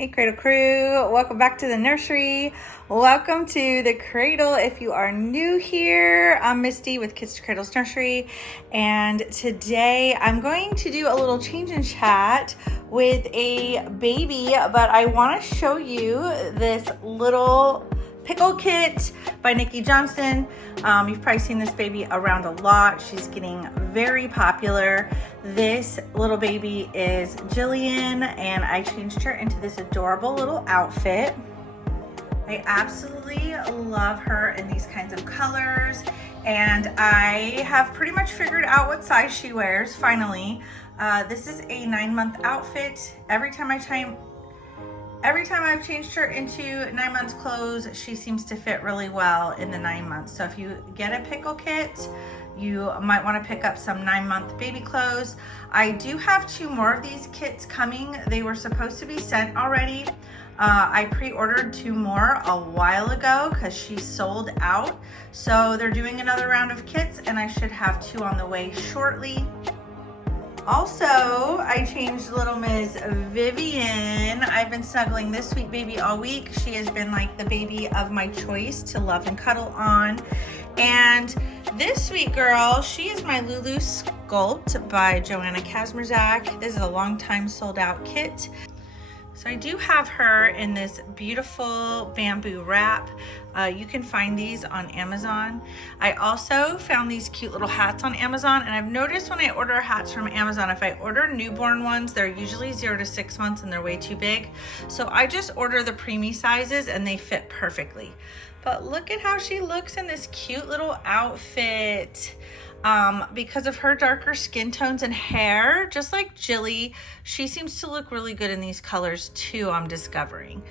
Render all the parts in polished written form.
Hey Cradle Crew, welcome back to the nursery. Welcome to the cradle. If you are new here, I'm Misty with Kids to Cradles Nursery, and today I'm going to do a little change in chat with a baby, but I want to show you this little pickle kit by Nikki Johnston. You've probably seen this baby around a lot. She's getting very popular. This little baby is Jillian, and I changed her into this adorable little outfit. I absolutely love her in these kinds of colors, and I have pretty much figured out what size she wears finally. This is a 9-month outfit. Every time I've changed her into 9 months clothes, she seems to fit really well in the 9 months. So if you get a pickle kit, you might want to pick up some 9-month baby clothes. I do have 2 more of these kits coming. They were supposed to be sent already. I pre-ordered 2 more a while ago because she sold out. So they're doing another round of kits, and I should have 2 on the way shortly. Also, I changed little Ms. Vivian. I've been snuggling this sweet baby all week. She has been like the baby of my choice to love and cuddle on. And this sweet girl, she is my Lulu Sculpt by Joanna Kazmierzak. This is a long time sold out kit. So I do have her in this beautiful bamboo wrap. You can find these on Amazon. I also found these cute little hats on Amazon, and I've noticed when I order hats from Amazon, if I order newborn ones, they're usually 0 to 6 months and they're way too big. So I just order the preemie sizes and they fit perfectly. But look at how she looks in this cute little outfit. Because of her darker skin tones and hair, just like Jilly, she seems to look really good in these colors too, I'm discovering.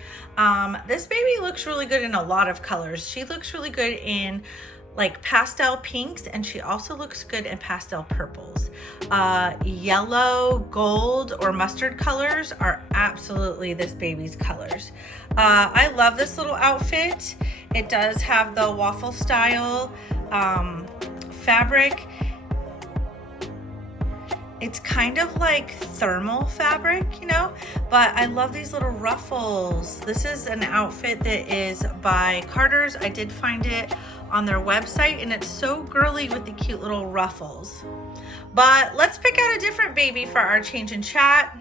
This baby looks really good in a lot of colors. She looks really good in like pastel pinks, and she also looks good in pastel purples. Yellow, gold, or mustard colors are absolutely this baby's colors. I love this little outfit. It does have the waffle style fabric. It's kind of like thermal fabric, you know, but I love these little ruffles. This is an outfit that is by Carter's. I did find it on their website, and it's so girly with the cute little ruffles. But let's pick out a different baby for our change in chat.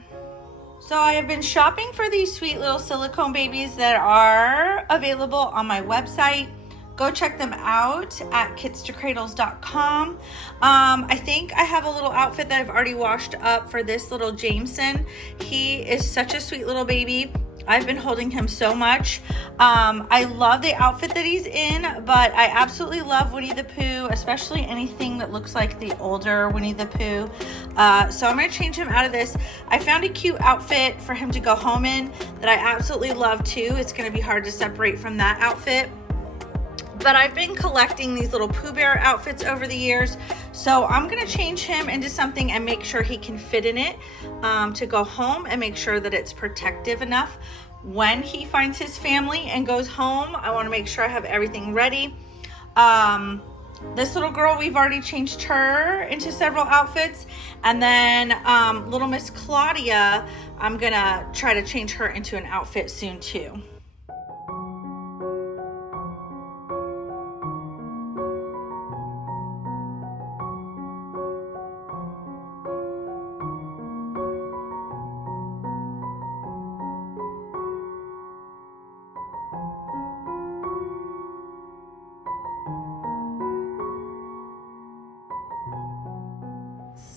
So I have been shopping for these sweet little silicone babies that are available on my website. Go check them out at kitstokradlesnursery.com. I think I have a little outfit that I've already washed up for this little Jameson. He is such a sweet little baby. I've been holding him so much. I love the outfit that he's in, but I absolutely love Winnie the Pooh, especially anything that looks like the older Winnie the Pooh. So I'm gonna change him out of this. I found a cute outfit for him to go home in that I absolutely love too. It's gonna be hard to separate from that outfit. But I've been collecting these little Pooh Bear outfits over the years, so I'm gonna change him into something and make sure he can fit in it to go home, and make sure that it's protective enough when he finds his family and goes home. I wanna make sure I have everything ready. This little girl, we've already changed her into several outfits, and then little Miss Claudia, I'm gonna try to change her into an outfit soon too.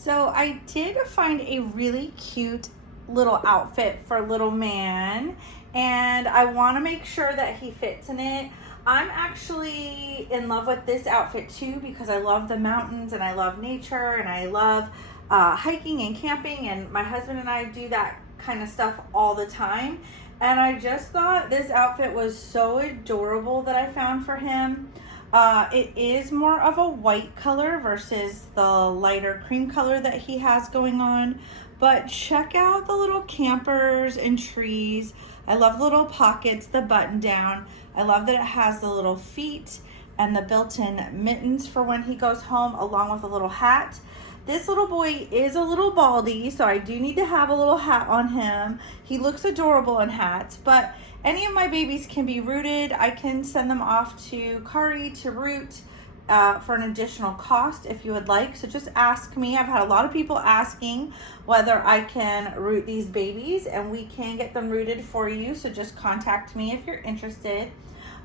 So I did find a really cute little outfit for little man, and I want to make sure that he fits in it. I'm actually in love with this outfit too, because I love the mountains and I love nature and I love hiking and camping, and my husband and I do that kind of stuff all the time. And I just thought this outfit was so adorable that I found for him. It is more of a white color versus the lighter cream color that he has going on. But check out the little campers and trees. I love the little pockets, the button down. I love that it has the little feet and the built-in mittens for when he goes home, along with a little hat. This little boy is a little baldy, so I do need to have a little hat on him. He looks adorable in hats, but any of my babies can be rooted. I can send them off to Kari to root for an additional cost if you would like. So just ask me. I've had a lot of people asking whether I can root these babies, and we can get them rooted for you. So just contact me if you're interested.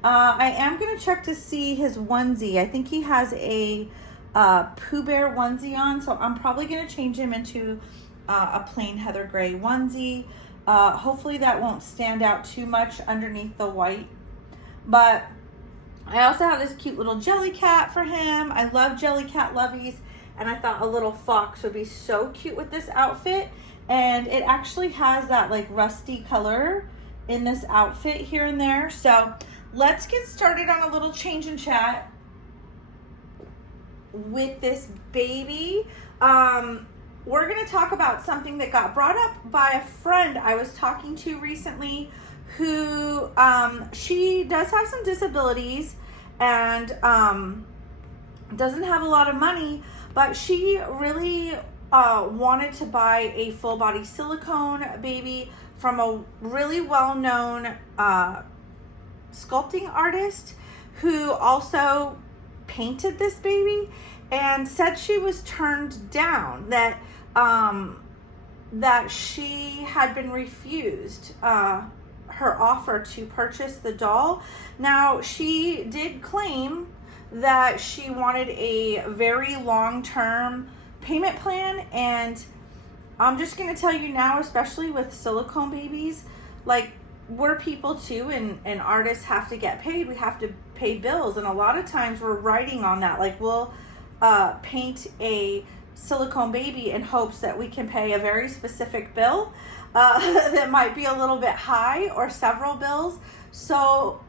I am going to check to see his onesie. I think he has a Pooh Bear onesie on, so I'm probably going to change him into a plain heather gray onesie. Hopefully that won't stand out too much underneath the white. But I also have this cute little jelly cat for him. I love jelly cat lovies, and I thought a little fox would be so cute with this outfit. And it actually has that like rusty color in this outfit here and there. So let's get started on a little change and chat with this baby. We're going to talk about something that got brought up by a friend I was talking to recently who she does have some disabilities and doesn't have a lot of money, but she really wanted to buy a full body silicone baby from a really well-known sculpting artist who also painted this baby, and said she was turned down, that that she had been refused her offer to purchase the doll. Now, she did claim that she wanted a very long-term payment plan, and I'm just going to tell you now, especially with silicone babies, like, we're people too, and artists have to get paid. We have to pay bills, and a lot of times we're writing on that. Like, we'll paint a silicone baby in hopes that we can pay a very specific bill that might be a little bit high, or several bills. So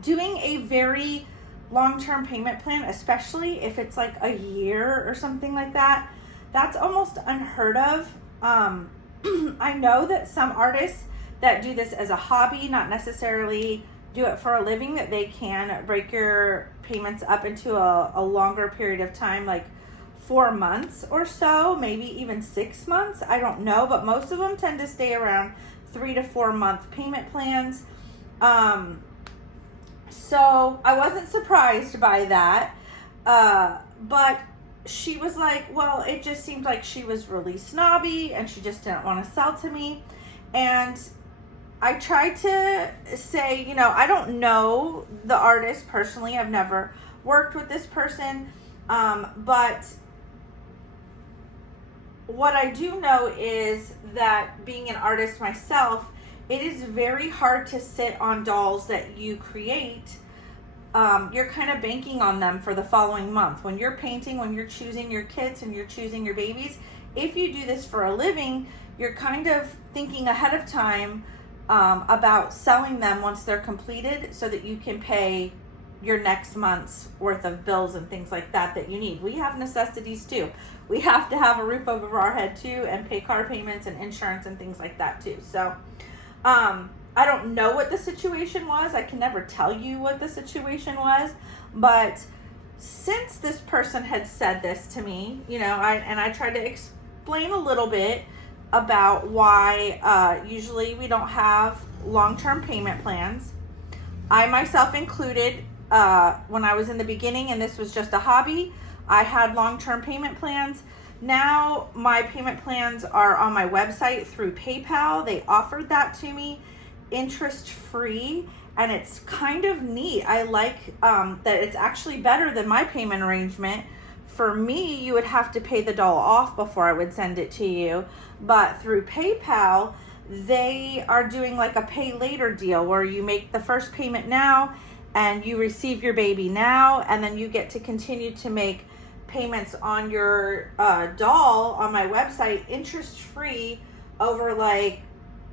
doing a very long-term payment plan, especially if it's like a year or something like that, that's almost unheard of. I know that some artists that do this as a hobby, not necessarily do it for a living, that they can break your payments up into a longer period of time, like 4 months or so, maybe even 6 months. I don't know, but most of them tend to stay around 3 to 4 month payment plans. So I wasn't surprised by that, but she was like, well, it just seemed like she was really snobby and she just didn't want to sell to me. And I tried to say, you know, I don't know the artist personally. I've never worked with this person. But what I do know is that, being an artist myself, it is very hard to sit on dolls that you create. You're kind of banking on them for the following month. When you're painting, when you're choosing your kits and you're choosing your babies, if you do this for a living, you're kind of thinking ahead of time about selling them once they're completed, so that you can pay your next month's worth of bills and things like that that you need. We have necessities too. We have to have a roof over our head too, and pay car payments and insurance and things like that too. So I don't know what the situation was. I can never tell you what the situation was, but since this person had said this to me, you know, I tried to explain a little bit about why usually we don't have long-term payment plans. I myself included, when I was in the beginning and this was just a hobby, I had long-term payment plans. Now my payment plans are on my website through PayPal. They offered that to me, interest-free, and it's kind of neat. I like that it's actually better than my payment arrangement. For me, you would have to pay the doll off before I would send it to you, but through PayPal, they are doing like a pay later deal where you make the first payment now and you receive your baby now, and then you get to continue to make payments on your doll on my website interest-free over like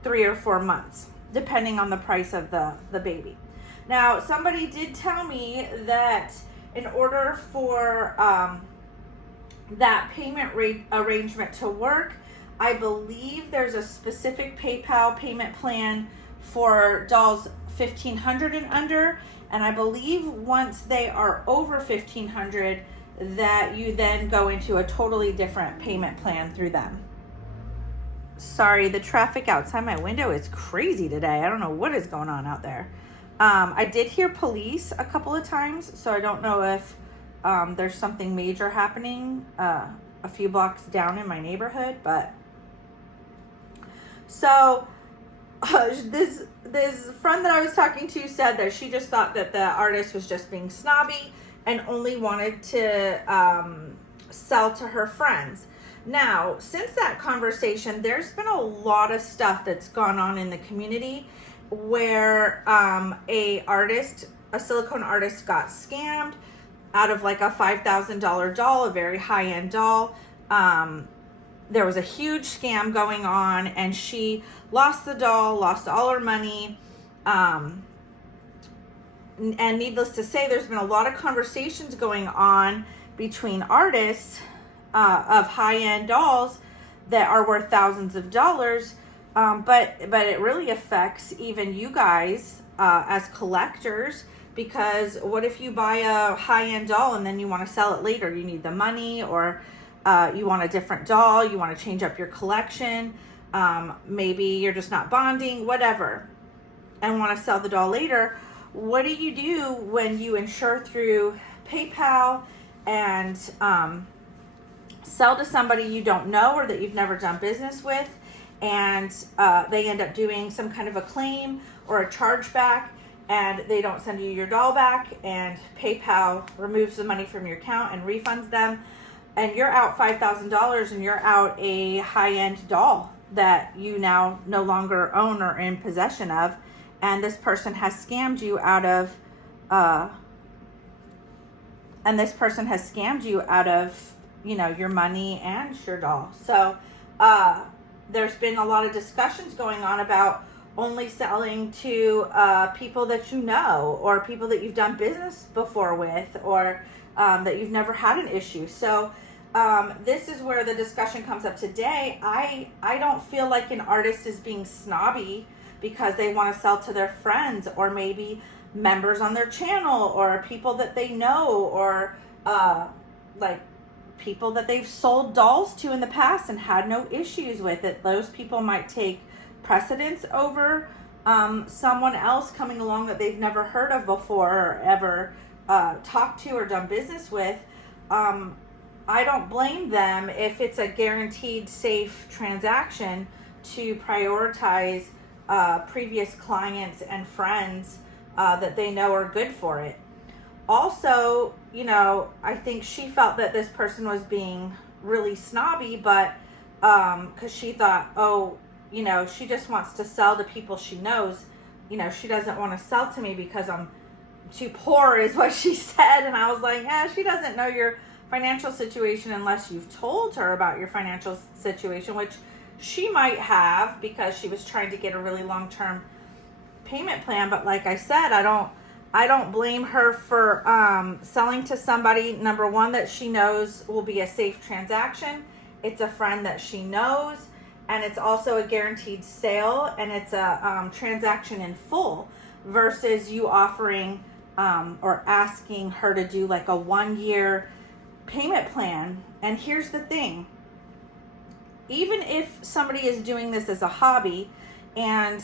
3 or 4 months, depending on the price of the baby. Now, somebody did tell me that in order for that payment arrangement to work, I believe there's a specific PayPal payment plan for dolls 1,500 and under, and I believe once they are over 1,500, that you then go into a totally different payment plan through them. Sorry, the traffic outside my window is crazy today. I don't know what is going on out there. I did hear police a couple of times, so I don't know if there's something major happening a few blocks down in my neighborhood, but so this friend that I was talking to said that she just thought that the artist was just being snobby and only wanted to sell to her friends. Now, since that conversation, there's been a lot of stuff that's gone on in the community where a silicone artist got scammed out of like a $5,000 doll, a very high-end doll. There was a huge scam going on, and she lost the doll, lost all her money. And needless to say, there's been a lot of conversations going on between artists of high-end dolls that are worth thousands of dollars, but it really affects even you guys as collectors, because what if you buy a high-end doll and then you want to sell it later? You need the money, or you want a different doll, you want to change up your collection, maybe you're just not bonding, whatever, and want to sell the doll later. What do you do when you insure through PayPal and sell to somebody you don't know or that you've never done business with, and they end up doing some kind of a claim or a chargeback, and they don't send you your doll back, and PayPal removes the money from your account and refunds them, and you're out $5,000 and you're out a high-end doll that you now no longer own or in possession of, and this person has scammed you out of your money and your doll. So there's been a lot of discussions going on about only selling to people that you know, or people that you've done business before with, or that you've never had an issue. So this is where the discussion comes up today. I don't feel like an artist is being snobby because they want to sell to their friends, or maybe members on their channel, or people that they know, or like people that they've sold dolls to in the past and had no issues with it. Those people might take precedence over someone else coming along that they've never heard of before or ever talked to or done business with. I don't blame them if it's a guaranteed safe transaction to prioritize previous clients and friends that they know are good for it. Also, I think she felt that this person was being really snobby, but because she thought, she just wants to sell to people she knows. She doesn't want to sell to me because I'm too poor, is what she said. And I was like, she doesn't know your financial situation unless you've told her about your financial situation, which she might have, because she was trying to get a really long-term payment plan. But like I said, I don't blame her for selling to somebody, number one, that she knows will be a safe transaction. It's a friend that she knows, and it's also a guaranteed sale, and it's a transaction in full, versus you offering or asking her to do like a 1-year payment plan. And here's the thing. Even if somebody is doing this as a hobby and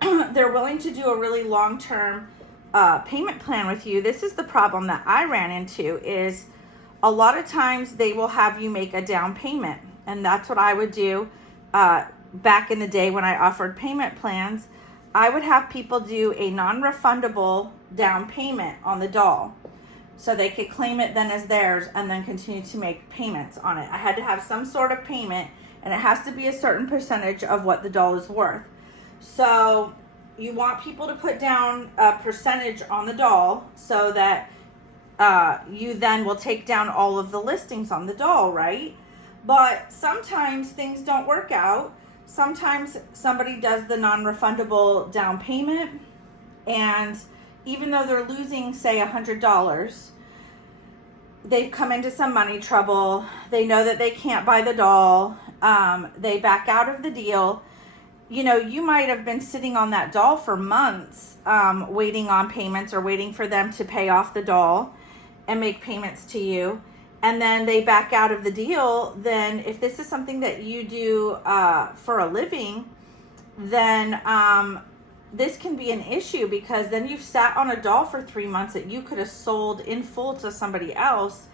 they're willing to do a really long-term payment plan with you, this is the problem that I ran into, is a lot of times they will have you make a down payment. And that's what I would do back in the day when I offered payment plans. I would have people do a non-refundable down payment on the doll, so they could claim it then as theirs and then continue to make payments on it. I had to have some sort of payment, and it has to be a certain percentage of what the doll is worth. So you want people to put down a percentage on the doll so that you then will take down all of the listings on the doll, right? But sometimes things don't work out. Sometimes somebody does the non-refundable down payment, and even though they're losing, say, $100, they've come into some money trouble. They know that they can't buy the doll. They back out of the deal. You might have been sitting on that doll for months, waiting on payments or waiting for them to pay off the doll and make payments to you. and then they back out of the deal, then if this is something that you do for a living, then this can be an issue, because then you've sat on a doll for 3 months that you could have sold in full to somebody else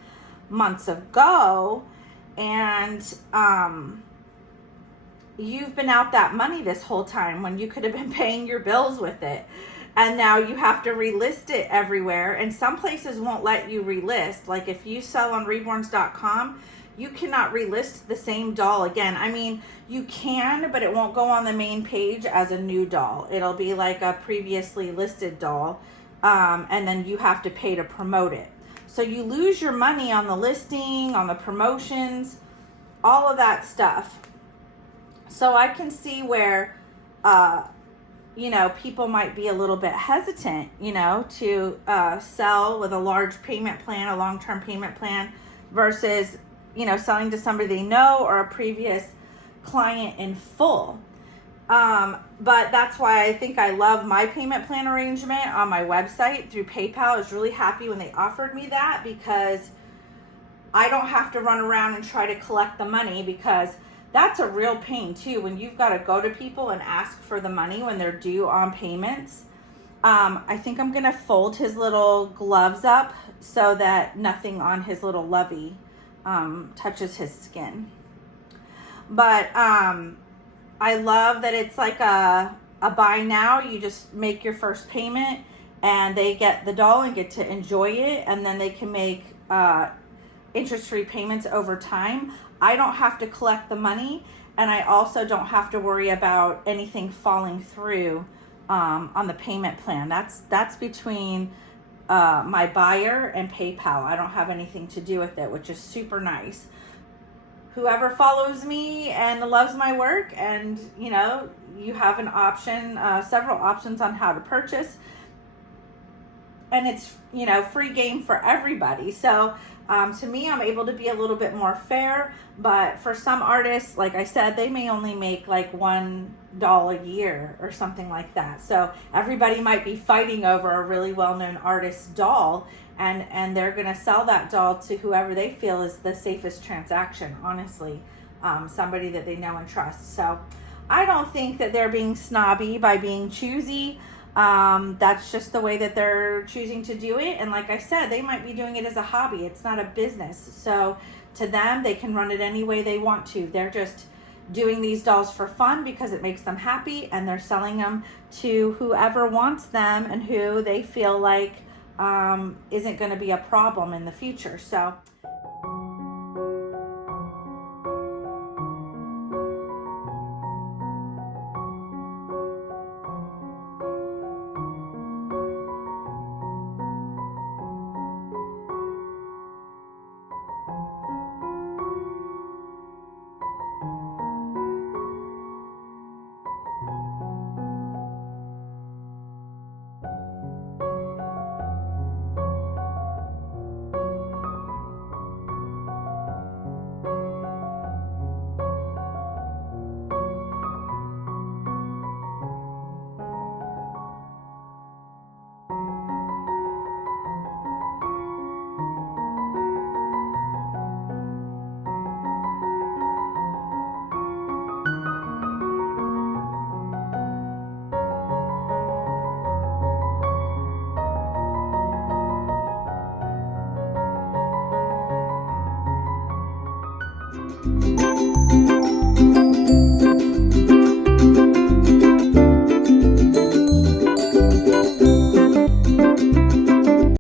months ago, and you've been out that money this whole time when you could have been paying your bills with it. And now you have to relist it everywhere, and some places won't let you relist. Like if you sell on reborns.com, you cannot relist the same doll again. I mean, you can, but it won't go on the main page as a new doll. It'll be like a previously listed doll, and then you have to pay to promote it. So you lose your money on the listing, on the promotions, all of that stuff. So I can see where, you know, people might be a little bit hesitant, you know, to sell with a large payment plan, a long-term payment plan, versus, you know, selling to somebody they know or a previous client in full. But that's why I think I love my payment plan arrangement on my website through PayPal. I was really happy when they offered me that, because I don't have to run around and try to collect the money, because that's a real pain too, when you've got to go to people and ask for the money when they're due on payments. I think I'm going to fold his little gloves up so that nothing on his little lovey touches his skin. But I love that it's like a buy now. You just make your first payment and they get the doll and get to enjoy it, and then they can make interest-free payments over time. I don't have to collect the money, and I also don't have to worry about anything falling through on the payment plan. That's between my buyer and PayPal. I don't have anything to do with it, which is super nice. Whoever follows me and loves my work, and you know, you have an option, several options on how to purchase, and it's, you know, free game for everybody. So to me, I'm able to be a little bit more fair, but for some artists, like I said, they may only make like $1 a year or something like that. So everybody might be fighting over a really well-known artist's doll, and they're going to sell that doll to whoever they feel is the safest transaction, honestly, somebody that they know and trust. So I don't think that they're being snobby by being choosy. That's just the way that they're choosing to do it. And like I said, they might be doing it as a hobby. It's not a business. So to them, they can run it any way they want to. They're just doing these dolls for fun because it makes them happy, and they're selling them to whoever wants them and who they feel like isn't going to be a problem in the future. So